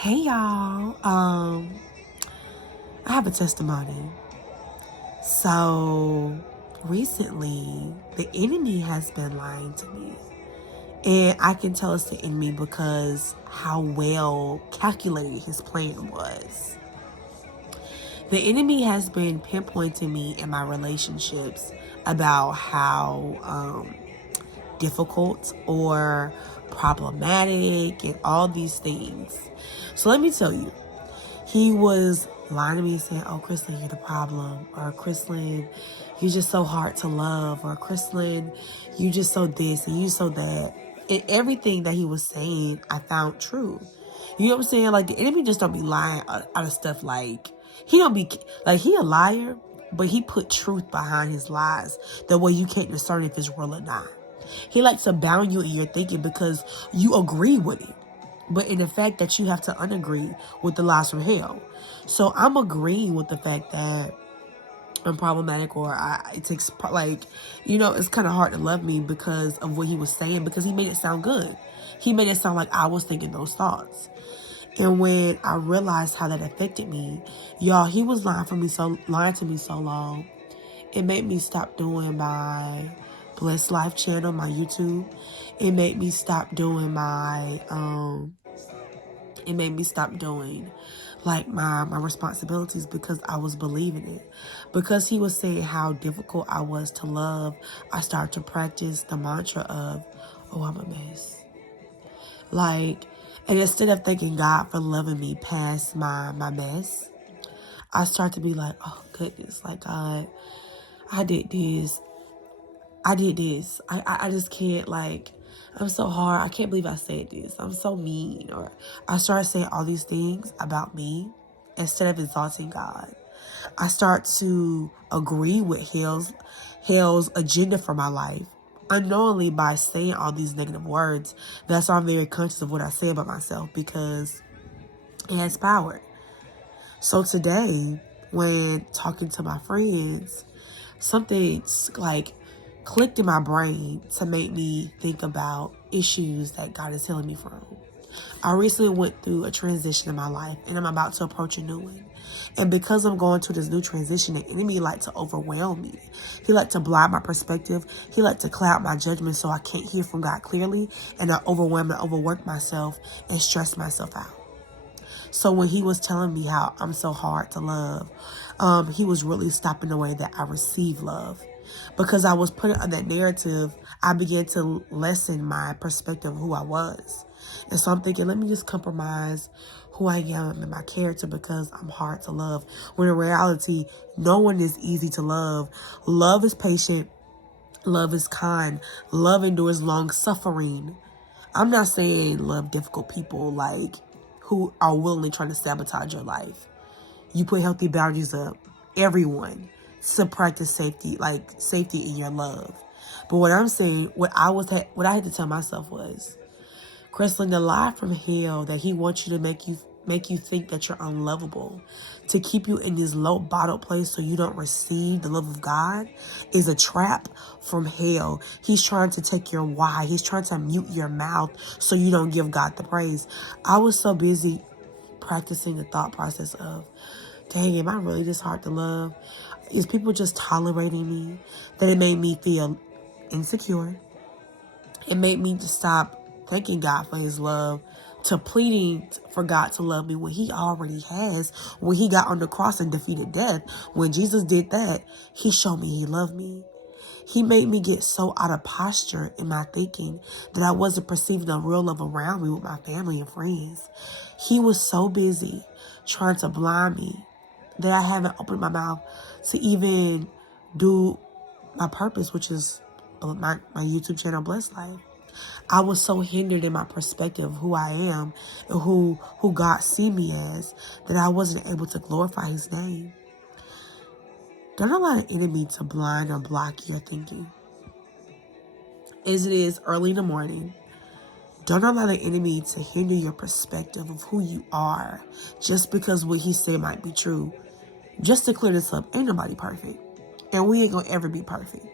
Hey y'all. I have a testimony. So recently the enemy has been lying to me. And I can tell it's the enemy because how well calculated his plan was. The enemy has been pinpointing me in my relationships about how difficult or problematic and all these things. So let me tell you, he was lying to me saying, oh, Chrislyn, you're the problem. Or Chrislyn, you're just so hard to love. Or Chrislyn, you just so this and you so that. And everything that he was saying, I found true. You know what I'm saying? Like, the enemy just don't be lying out of stuff like, he don't be, like, he a liar, but he put truth behind his lies. The way you can't discern if it's real or not. He likes to bound you in your thinking because you agree with it. But in the fact that you have to unagree with the lies from hell. So I'm agreeing with the fact that I'm problematic, or it takes, like, it's kind of hard to love me because of what he was saying, because he made it sound good. He made it sound like I was thinking those thoughts. And when I realized how that affected me, y'all, he was lying to me so long. It made me stop doing my Blessed Life channel, my YouTube. It made me stop doing my like my responsibilities because I was believing it. Because he was saying how difficult I was to love, I started to practice the mantra of, oh, I'm a mess. Like, and instead of thanking God for loving me past my mess, I start to be like, oh goodness, like, God, I did this. I just can't, like, I'm so hard. I can't believe I said this. I'm so mean. Or I started saying all these things about me instead of exalting God. I start to agree with hell's agenda for my life. Unknowingly, by saying all these negative words, that's why I'm very conscious of what I say about myself, because it has power. So today, when talking to my friends, something's like clicked in my brain to make me think about issues that God is healing me from. I recently went through a transition in my life, and I'm about to approach a new one. And because I'm going through this new transition, the enemy like to overwhelm me. He like to blind my perspective. He like to cloud my judgment so I can't hear from God clearly, and I overwhelm and overwork myself and stress myself out. So when he was telling me how I'm so hard to love, he was really stopping the way that I receive love. Because I was put on that narrative, I began to lessen my perspective of who I was. And so I'm thinking, let me just compromise who I am and my character because I'm hard to love. When in reality, no one is easy to love. Love is patient. Love is kind. Love endures long suffering. I'm not saying love difficult people, like, who are willingly trying to sabotage your life. You put healthy boundaries up. Everyone to practice safety in your love. But what I'm saying, what I had to tell myself was, Chrislyn, the lie from hell that he wants you to make you think that you're unlovable, to keep you in this low bottled place so you don't receive the love of God, is a trap from hell. He's trying to take your why. He's trying to mute your mouth so you don't give God the praise. I was so busy practicing the thought process of, dang, am I really this hard to love? Is people just tolerating me? That it made me feel insecure. It made me just stop thanking God for his love, to pleading for God to love me when he already has. When he got on the cross and defeated death, when Jesus did that, he showed me he loved me. He made me get so out of posture in my thinking that I wasn't perceiving the real love around me with my family and friends. He was so busy trying to blind me that I haven't opened my mouth to even do my purpose, which is my YouTube channel, Blessed Life. I was so hindered in my perspective of who I am and who God see me as, that I wasn't able to glorify his name. Don't allow the enemy to blind or block your thinking. As it is early in the morning, don't allow the enemy to hinder your perspective of who you are just because what he said might be true. Just to clear this up, ain't nobody perfect. And we ain't gonna ever be perfect.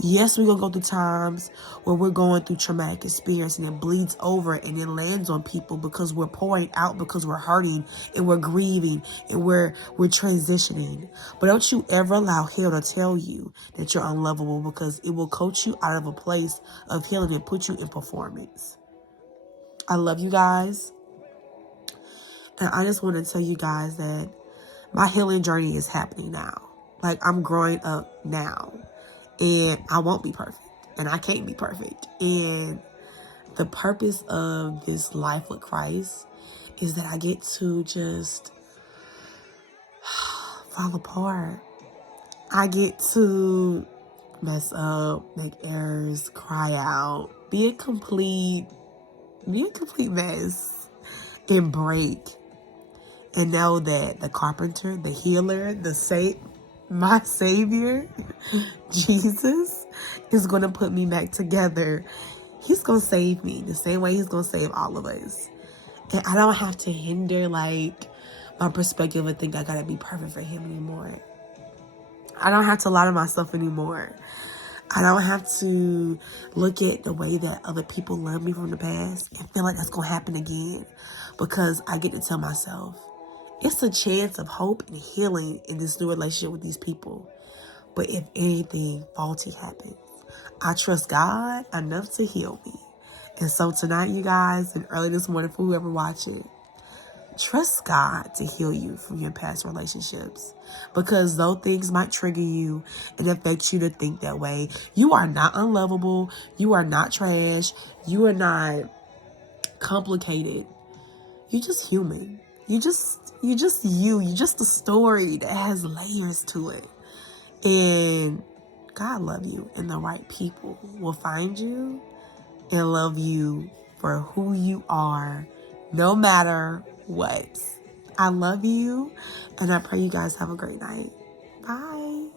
Yes, we're going to go through times where we're going through traumatic experience and it bleeds over and it lands on people because we're pouring out, because we're hurting and we're grieving and we're transitioning. But don't you ever allow hell to tell you that you're unlovable, because it will coach you out of a place of healing and put you in performance. I love you guys. And I just want to tell you guys that my healing journey is happening now. Like, I'm growing up now. And I won't be perfect. And I can't be perfect. And the purpose of this life with Christ is that I get to just fall apart. I get to mess up, make errors, cry out, be a complete mess, and break. And know that the carpenter, the healer, my Savior, Jesus, is going to put me back together. He's going to save me the same way he's going to save all of us. And I don't have to hinder, like, my perspective and think I got to be perfect for him anymore. I don't have to lie to myself anymore. I don't have to look at the way that other people love me from the past and feel like that's going to happen again, because I get to tell myself, it's a chance of hope and healing in this new relationship with these people. But if anything faulty happens, I trust God enough to heal me. And so tonight, you guys, and early this morning for whoever watching, trust God to heal you from your past relationships. Because though things might trigger you and affect you to think that way, you are not unlovable. You are not trash. You are not complicated. You're just human. You're just you. You're just a story that has layers to it. And God love you, and the right people will find you and love you for who you are, no matter what. I love you, and I pray you guys have a great night. Bye.